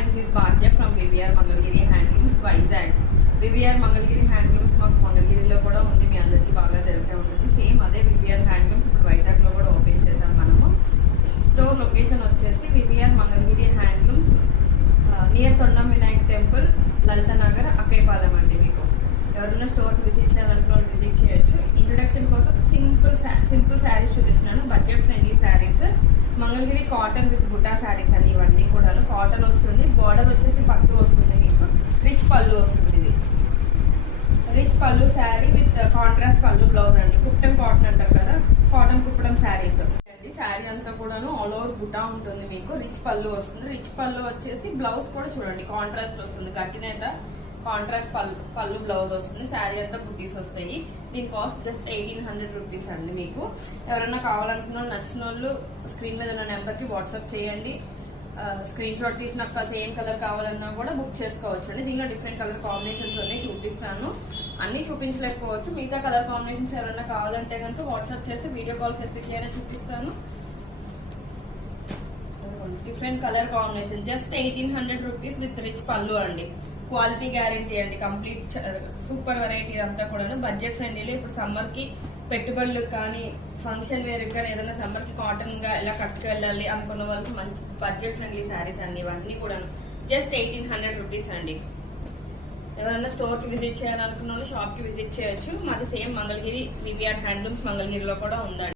Hi, this is Bhagya from VVR Mangalgiri Handlooms, Vizag. VVR Mangalgiri Handlooms మాకు మంగళగిరిలో కూడా ఉంది, మీ అందరికీ బాగా తెలిసే ఉంటుంది. సేమ్ అదే VVR Handlooms ఇప్పుడు వైజాగ్లో కూడా ఓపెన్ చేశాం మనము. స్టోర్ లొకేషన్ వచ్చేసి VVR Mangalgiri Handlooms నియర్ తొండం వినాయక్ టెంపుల్, లలిత నగర్, అక్కైపాలెం అండి. మీకు ఎవరైనా స్టోర్కి విజిట్ చేయాలనుకున్న విజిట్ చేయొచ్చు. ఇంట్రొడక్షన్ కోసం సింపుల్ శారీస్ చూపిస్తున్నాను, budget friendly sarees. Mangalagiri cotton with బుట్టా శారీస్ అండి. ఇవన్నీ కూడా కాటన్ వస్తుంది, బార్డర్ వచ్చేసి పట్టు వస్తుంది, మీకు రిచ్ పళ్ళు వస్తుంది. ఇది రిచ్ పళ్ళు శారీ విత్ కాంట్రాస్ట్ పళ్ళు బ్లౌజ్ అండి. కుప్పటం కాటన్ అంటారు కదా, కాటన్ కుప్పటం శారీస్ అండి. శారీ అంతా కూడాను ఆల్ ఓవర్ బుట్టా ఉంటుంది, మీకు రిచ్ పళ్ళు వస్తుంది. రిచ్ పళ్ళు వచ్చేసి బ్లౌజ్ కూడా చూడండి కాంట్రాస్ట్ వస్తుంది, గట్టినేత కాంట్రాస్ట్ పళ్ళు బ్లౌజ్ వస్తుంది. శారీ అంతా బుట్టీస్ వస్తాయి. దీని కాస్ట్ జస్ట్ 1800 రూపీస్ అండి. మీకు ఎవరైనా కావాలనుకున్న నచ్చిన వాళ్ళు స్క్రీన్ మీద ఉన్న నెంబర్కి వాట్సాప్ చేయండి. స్క్రీన్ షాట్ తీసినాక సేమ్ కలర్ కావాలన్నా కూడా బుక్ చేసుకోవచ్చు అండి. దీనిలో డిఫరెంట్ కలర్ కాంబినేషన్స్ ఉన్నాయి, చూపిస్తాను. అన్ని చూపించలేకపోవచ్చు, మిగతా కలర్ కాంబినేషన్స్ ఎవరైనా కావాలంటే కనుక వాట్సాప్ చేస్తే వీడియో కాల్ ఫెసిలిటీ అయినా చూపిస్తాను. Different colour combination just 1800 rupees with rich పళ్ళు అండి. క్వాలిటీ గ్యారంటీ అండి, కంప్లీట్ సూపర్ వెరైటీ అంతా కూడా బడ్జెట్ ఫ్రెండ్లీలో. ఇప్పుడు సమ్మర్ కి పెట్టుబడులు కానీ ఫంక్షన్ వేర్ కానీ ఏదైనా సమ్మర్ కి కాటన్ గా ఇలా కట్టుకెళ్ళాలి అనుకున్న వాళ్ళకి మంచి బడ్జెట్ ఫ్రెండ్లీ శారీస్ అండి. ఇవన్నీ కూడా జస్ట్ 1800 రూపీస్ అండి. ఎవరైనా స్టోర్ కి విజిట్ చేయాలనుకున్న వాళ్ళు షాప్ కి విజిట్ చేయొచ్చు. మాది సేమ్ మంగళగిరి VVR హ్యాండ్లూమ్స్ మంగళగిరిలో కూడా ఉందండి.